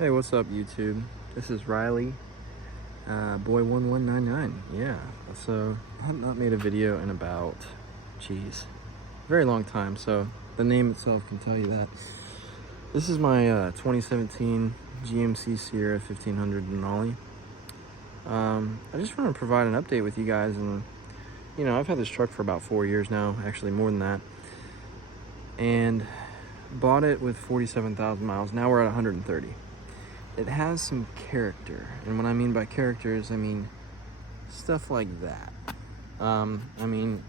Hey, what's up, YouTube? This is Riley, boy1199. Yeah, so I have not made a video in about, very long time, so the name itself can tell you that. This is my 2017 GMC Sierra 1500 Denali. I just want to provide an update with you guys, and you know, I've had this truck for about 4 years now, actually more than that, and bought it with 47,000 miles. Now we're at 130. It has some character, and what I mean by character is, I mean stuff like that. I mean,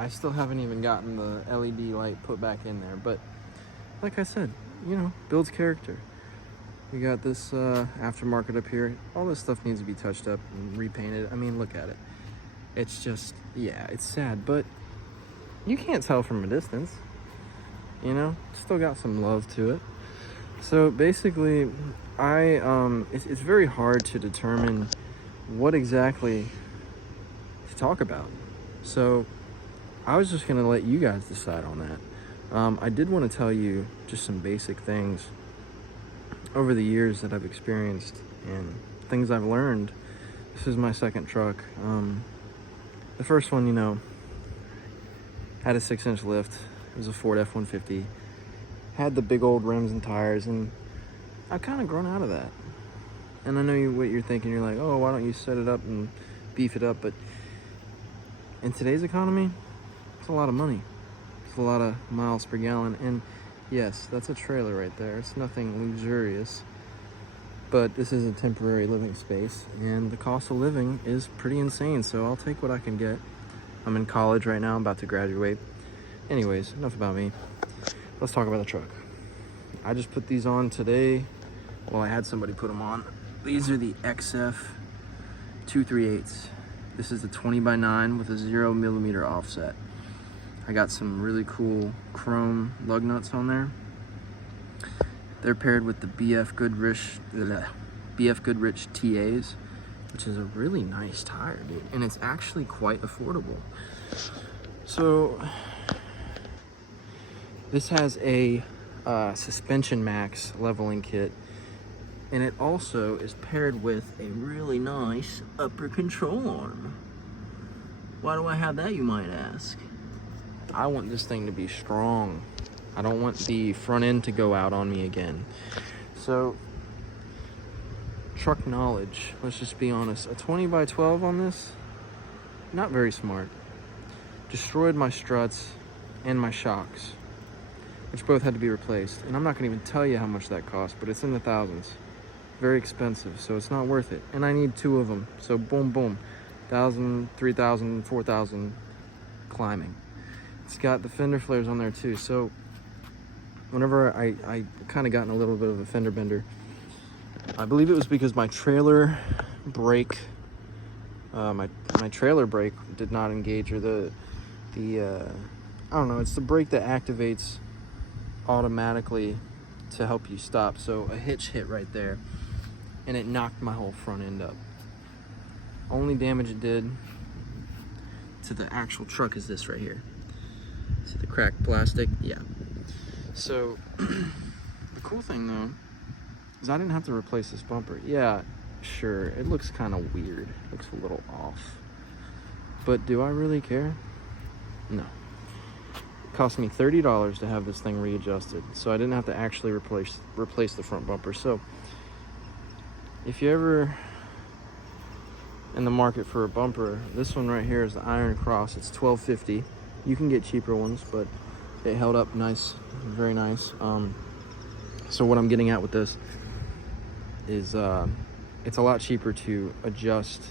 I still haven't even gotten the LED light put back in there, but like I said, you know, builds character. We got this aftermarket up here. All this stuff needs to be touched up and repainted. I mean, look at it. It's just, yeah, it's sad, but you can't tell from a distance. You know, still got some love to it. So basically, it's very hard to determine what exactly to talk about. So I was just gonna let you guys decide on that. I did want to tell you just some basic things over the years that I've experienced and things I've learned. This is my second truck. The first one, you know, had a 6-inch lift. It was a Ford F-150. Had the big old rims and tires, and I've kind of grown out of that. And I know what you're thinking. You're like, oh, why don't you set it up and beef it up? But in today's economy, it's a lot of money. It's a lot of miles per gallon. And yes, that's a trailer right there. It's nothing luxurious, but this is a temporary living space, and the cost of living is pretty insane. So I'll take what I can get. I'm in college right now. I'm about to graduate. Anyways, enough about me. Let's talk about the truck. I just put these on today. Well, I had somebody put them on. These are the XF 238s. This is the 20x9 with a 0mm offset. I got some really cool chrome lug nuts on there. They're paired with the BF Goodrich TAs, which is a really nice tire, dude. And it's actually quite affordable. So this has a Suspension Maxx leveling kit, and it also is paired with a really nice upper control arm. Why do I have that, you might ask? I want this thing to be strong. I don't want the front end to go out on me again. So, truck knowledge, let's just be honest. A 20x12 on this, not very smart. Destroyed my struts and my shocks, which both had to be replaced. And I'm not gonna even tell you how much that cost, but it's in the thousands. Very expensive, so it's not worth it. And I need 2 of them, so boom, boom. 1,000, 3,000, 4,000 climbing. It's got the fender flares on there too. So whenever I kind of got in a little bit of a fender bender, I believe it was because my trailer brake, my trailer brake did not engage, or the I don't know, it's the brake that activates automatically to help you stop. So a hitch hit right there, and it knocked my whole front end up. Only damage it did to the actual truck is this right here. See the cracked plastic? Yeah. So the cool thing though is I didn't have to replace this bumper. Yeah, sure, it looks kind of weird. It looks a little off. But do I really care? No. It cost me $30 to have this thing readjusted, so I didn't have to actually replace the front bumper. So if you're ever in the market for a bumper, this one right here is the Iron Cross. It's $12.50. You can get cheaper ones, but it held up nice, very nice. So what I'm getting at with this is it's a lot cheaper to adjust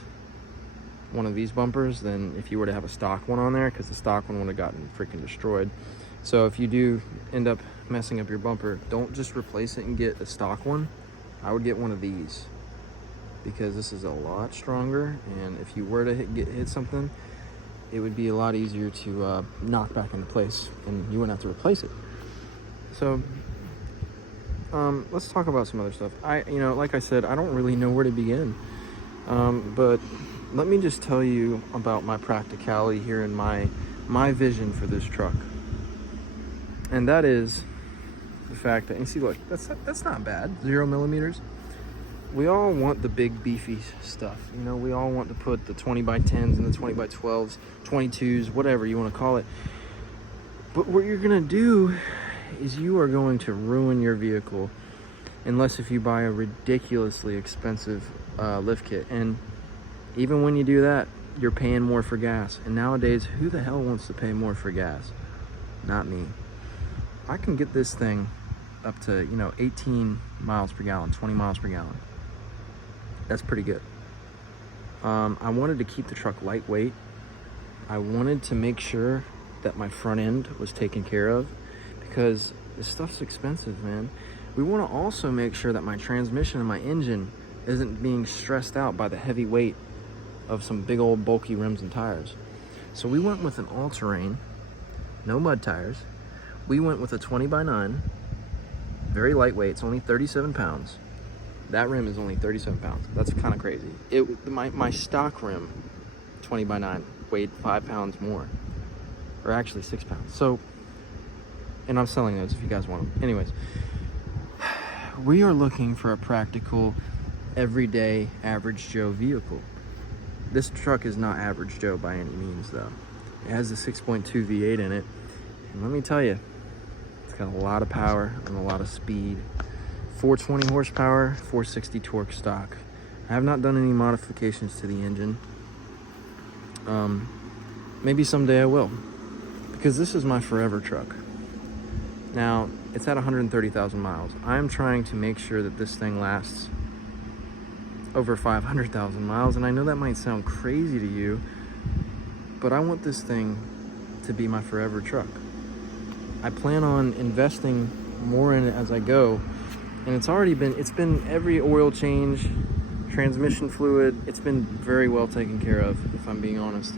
one of these bumpers than if you were to have a stock one on there, because the stock one would have gotten freaking destroyed. So if you do end up messing up your bumper, don't just replace it and get a stock one. I would get one of these, because this is a lot stronger, and if you were to hit something, it would be a lot easier to knock back into place, and you wouldn't have to replace it. So let's talk about some other stuff. You know, like I said, I don't really know where to begin, but let me just tell you about my practicality here and my vision for this truck. And that is, the fact that, and see, look, that's not bad. 0 millimeters. We all want the big beefy stuff. You know, we all want to put the 20 by 10s and the 20 by 12s, 22s, whatever you want to call it. But what you're gonna do is you are going to ruin your vehicle unless if you buy a ridiculously expensive lift kit. And even when you do that, you're paying more for gas. And nowadays, who the hell wants to pay more for gas? Not me. I can get this thing up to, you know, 18 miles per gallon, 20 miles per gallon. That's pretty good. I wanted to keep the truck lightweight. I wanted to make sure that my front end was taken care of because this stuff's expensive, man. We want to also make sure that my transmission and my engine isn't being stressed out by the heavy weight of some big old bulky rims and tires. So we went with an all-terrain, no mud tires. We went with a 20 by 9, very lightweight. It's only 37 pounds. That rim is only 37 pounds. That's kind of crazy. My stock rim, 20 by 9, weighed 5 pounds more, or actually 6 pounds. So, and I'm selling those if you guys want them. Anyways, we are looking for a practical, everyday, average Joe vehicle. This truck is not average Joe by any means, though. It has a 6.2 V8 in it, and let me tell you, it's got a lot of power and a lot of speed. 420 horsepower, 460 torque stock. I have not done any modifications to the engine. Maybe someday I will, because this is my forever truck. Now, it's at 130,000 miles. I'm trying to make sure that this thing lasts over 500,000 miles, and I know that might sound crazy to you, but I want this thing to be my forever truck. I plan on investing more in it as I go, and it's been every oil change, transmission fluid, it's been very well taken care of, if I'm being honest.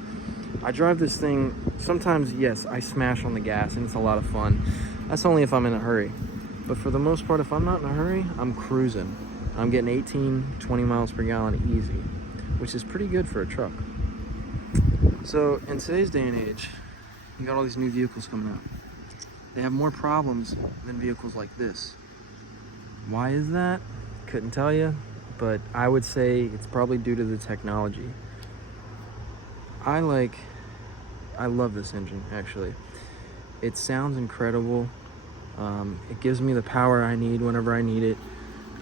I drive this thing, sometimes, yes, I smash on the gas, and it's a lot of fun. That's only if I'm in a hurry. But for the most part, if I'm not in a hurry, I'm cruising. I'm getting 18, 20 miles per gallon easy, which is pretty good for a truck. So in today's day and age, you got all these new vehicles coming out. They have more problems than vehicles like this. Why is that? Couldn't tell you, but I would say it's probably due to the technology. I love this engine, actually. It sounds incredible. It gives me the power I need whenever I need it.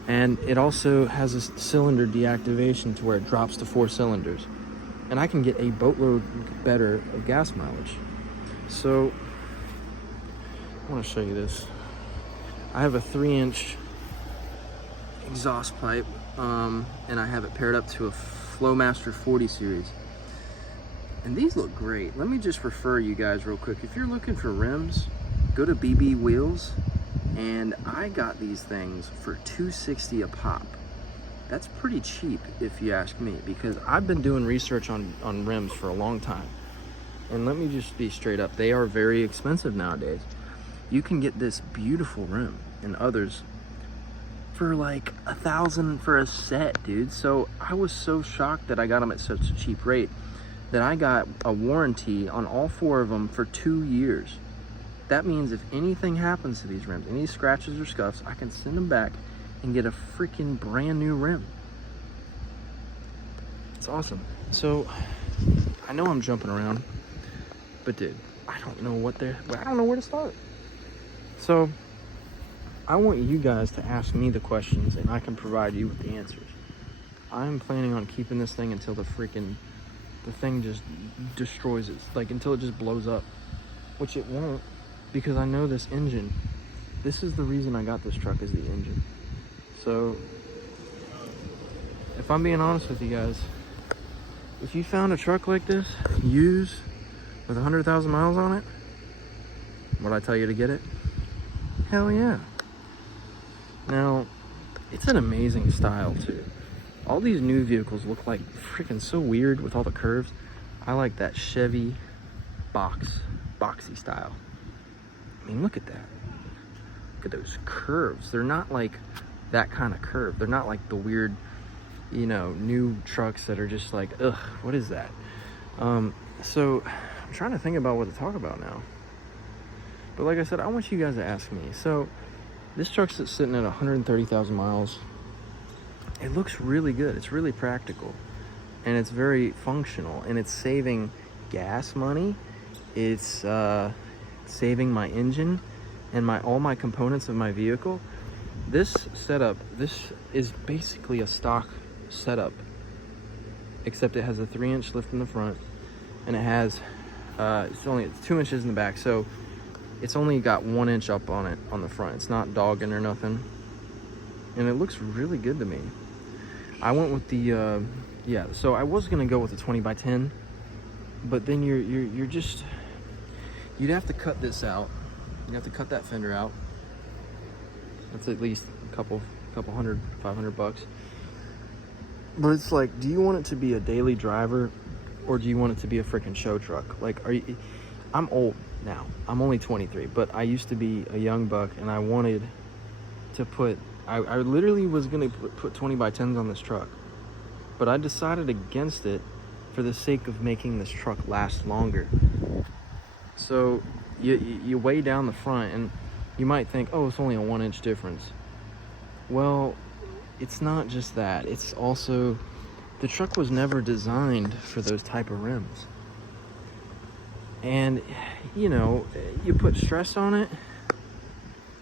And it also has a cylinder deactivation to where it drops to 4 cylinders. And I can get a boatload better of gas mileage. So, I want to show you this. I have a 3-inch exhaust pipe, and I have it paired up to a Flowmaster 40 series. And these look great. Let me just refer you guys real quick. If you're looking for rims, go to BB Wheels, and I got these things for $260 a pop. That's pretty cheap if you ask me, because I've been doing research on rims for a long time. And let me just be straight up, they are very expensive nowadays. You can get this beautiful rim and others for like $1,000 for a set, dude. So I was so shocked that I got them at such a cheap rate that I got a warranty on all 4 of them for 2 years. That means if anything happens to these rims, any scratches or scuffs, I can send them back and get a freaking brand new rim. It's awesome. So I know I'm jumping around, but dude, I don't know where to start. So I want you guys to ask me the questions and I can provide you with the answers. I'm planning on keeping this thing until the thing just destroys it, like until it just blows up, which it won't, because I know this engine. This is the reason I got this truck, is the engine. So if I'm being honest with you guys, if you found a truck like this, used, with 100,000 miles on it, would I tell you to get it? Hell yeah. Now, it's an amazing style too. All these new vehicles look like freaking so weird with all the curves. I like that Chevy boxy style. I mean, look at that. Look at those curves. They're not like that kind of curve. They're not like the weird, you know, new trucks that are just like, ugh, what is that? So I'm trying to think about what to talk about now. But like I said, I want you guys to ask me. So This truck's sitting at 130,000 miles. It looks really good. It's really practical, and it's very functional, and it's saving gas money. It's saving my engine and all my components of my vehicle. This setup, this is basically a stock setup, except it has a 3-inch lift in the front, and it has it's 2 inches in the back, so it's only got 1 inch up on it on the front. It's not dogging or nothing, and it looks really good to me. I went with the yeah, so I was gonna go with the 20x10, but then you're just, you'd have to cut this out. You'd have to cut that fender out. That's at least a couple hundred, $500. But it's like, do you want it to be a daily driver, or do you want it to be a freaking show truck? Like, I'm old now. I'm only 23, but I used to be a young buck, and I wanted to put, I literally was gonna put 20x10s on this truck, but I decided against it for the sake of making this truck last longer. So you weigh down the front, and you might think, oh, it's only a 1 inch difference. Well, it's not just that. It's also, the truck was never designed for those type of rims. And, you know, you put stress on it,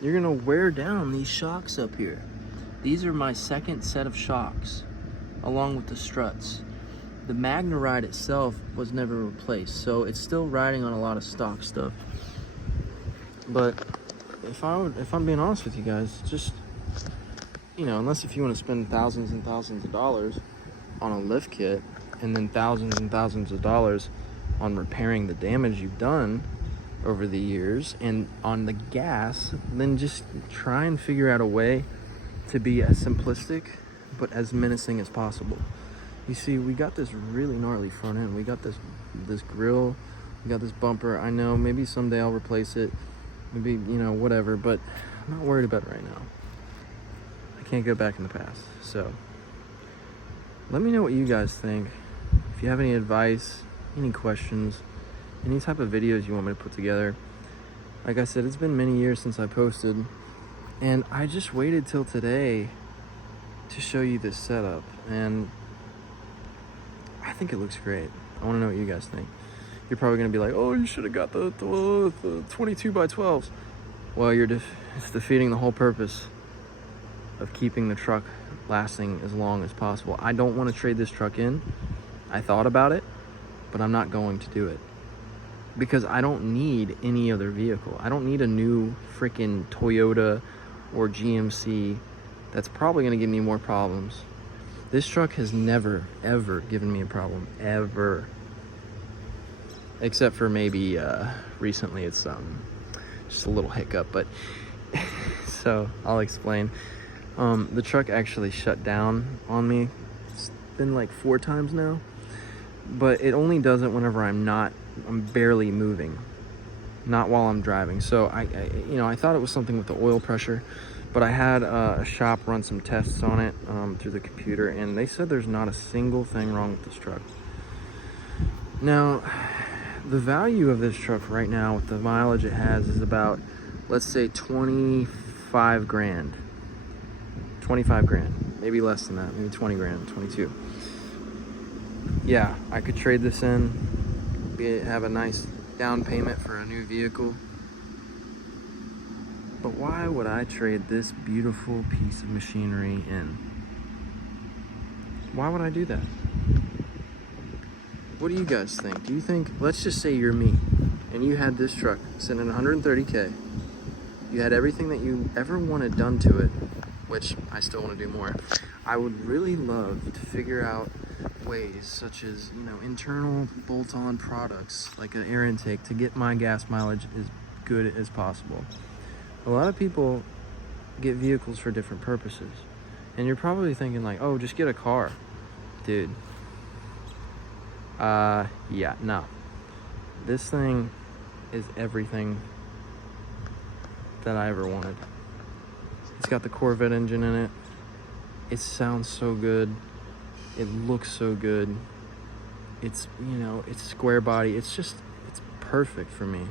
you're gonna wear down these shocks up here. These are my second set of shocks, along with the struts. The Magna Ride itself was never replaced, so it's still riding on a lot of stock stuff. But if I'm being honest with you guys, just, you know, unless if you want to spend thousands and thousands of dollars on a lift kit, and then thousands and thousands of dollars on repairing the damage you've done over the years and on the gas, then just try and figure out a way to be as simplistic but as menacing as possible. You see, we got this really gnarly front end. We got this grille, we got this bumper. I know maybe someday I'll replace it, maybe, you know, whatever, but I'm not worried about it right now. I can't go back in the past. So let me know what you guys think. If you have any advice, any questions, any type of videos you want me to put together. Like I said, it's been many years since I posted, and I just waited till today to show you this setup, and I think it looks great. I want to know what you guys think. You're probably going to be like, oh, you should have got the 22x12s. Well, it's defeating the whole purpose of keeping the truck lasting as long as possible. I don't want to trade this truck in. I thought about it, but I'm not going to do it, because I don't need any other vehicle. I don't need a new freaking Toyota or GMC that's probably going to give me more problems. This truck has never, ever given me a problem, ever. Except for maybe recently, it's just a little hiccup, but so I'll explain. The truck actually shut down on me. It's been like 4 times now, but it only does it whenever I'm barely moving, not while I'm driving. So I thought it was something with the oil pressure, but I had a shop run some tests on it through the computer, and they said there's not a single thing wrong with this truck. Now, the value of this truck right now with the mileage it has is about, let's say 25 grand. 25 grand, maybe less than that, maybe 20 grand, 22. Yeah, I could trade this in, have a nice down payment for a new vehicle. But why would I trade this beautiful piece of machinery in? Why would I do that? What do you guys think? Do you think, let's just say you're me, and you had this truck sitting at 130K. You had everything that you ever wanted done to it, which I still want to do more. I would really love to figure out ways such as, you know, internal bolt-on products like an air intake to get my gas mileage as good as possible. A lot of people get vehicles for different purposes, and you're probably thinking like, oh, just get a car. Dude, yeah, no. This thing is everything that I ever wanted. It's got the Corvette engine in it. It sounds so good. It looks so good. It's, you know, it's square body. It's perfect for me.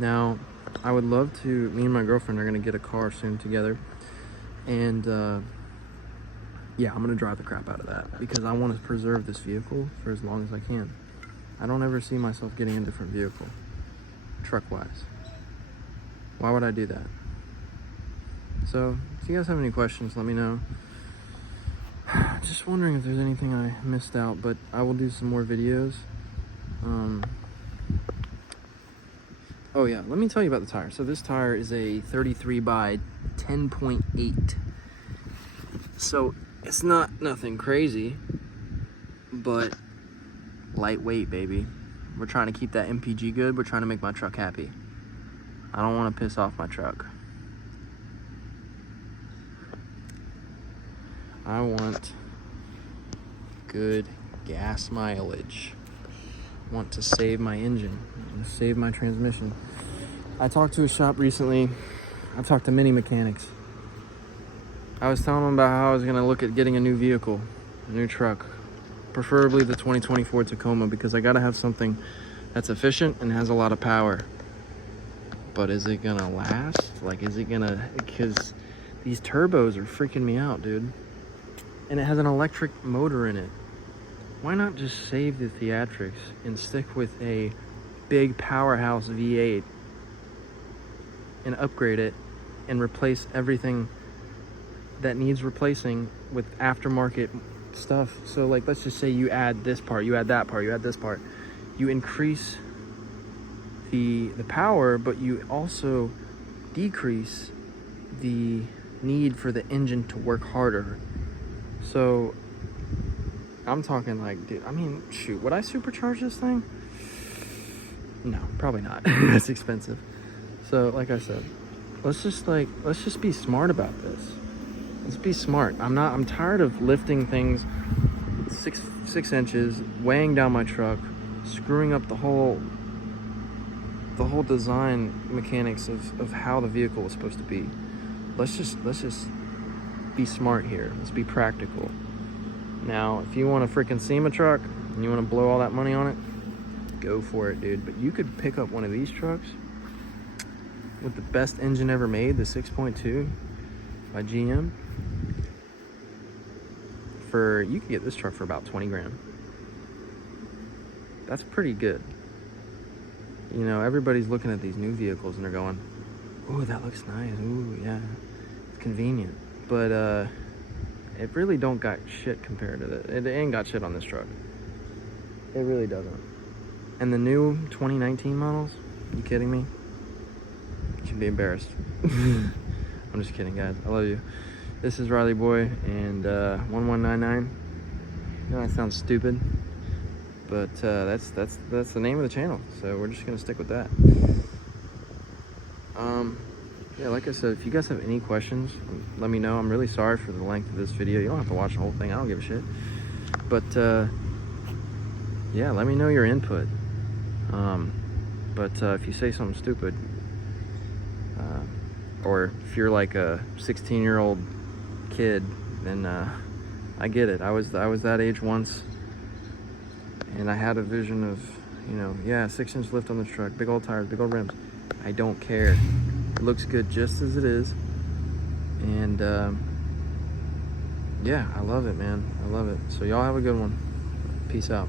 Now, I would love to, me and my girlfriend are gonna get a car soon together, and yeah, I'm gonna drive the crap out of that because I want to preserve this vehicle for as long as I can. I don't ever see myself getting a different vehicle, truck-wise. Why would I do that? So, if you guys have any questions, let me know. Just wondering if there's anything I missed out, but I will do some more videos. Oh yeah, let me tell you about the tire. So this tire is a 33 by 10.8. So it's not nothing crazy, but lightweight, baby. We're trying to keep that MPG good. We're trying to make my truck happy. I don't want to piss off my truck. I want good gas mileage. I want to save my engine, and save my transmission. I talked to a shop recently. I talked to many mechanics. I was telling them about how I was gonna look at getting a new vehicle, a new truck, preferably the 2024 Tacoma, because I gotta have something that's efficient and has a lot of power. But is it gonna last? Like, is it gonna, because these turbos are freaking me out, dude. And it has an electric motor in it. Why not just save the theatrics and stick with a big powerhouse V8 and upgrade it and replace everything that needs replacing with aftermarket stuff? So like, let's just say you add this part, you add that part, you add this part. You increase the power, but you also decrease the need for the engine to work harder. So I'm talking like, dude, I mean, shoot, would I supercharge this thing? No, probably not. It's expensive. So like I said, let's just be smart about this. Let's be smart. I'm tired of lifting things six inches, weighing down my truck, screwing up the whole design mechanics of how the vehicle was supposed to be. Let's just be smart here. Let's be practical. Now, if you want a freaking SEMA truck and you want to blow all that money on it, go for it, dude. But you could pick up one of these trucks with the best engine ever made, the 6.2 by GM. You could get this truck for about 20 grand. That's pretty good. You know, everybody's looking at these new vehicles and they're going, "Ooh, that looks nice. Ooh, yeah, it's convenient." But it really don't got shit compared to that. It ain't got shit on this truck. It really doesn't. And the new 2019 models, you kidding me? You should be embarrassed. I'm just kidding, guys. I love you. This is Riley Boy and 1199. I know that sounds stupid, but that's the name of the channel. So we're just gonna stick with that. Yeah, like I said, if you guys have any questions, let me know. I'm really sorry for the length of this video. You don't have to watch the whole thing. I don't give a shit. But yeah, let me know your input. But if you say something stupid, or if you're like a 16-year-old kid, then I get it. I was that age once, and I had a vision of, you know, yeah, 6-inch lift on the truck, big old tires, big old rims. I don't care. It looks good just as it is. And yeah, I love it, man. I love it. So y'all have a good one. Peace out.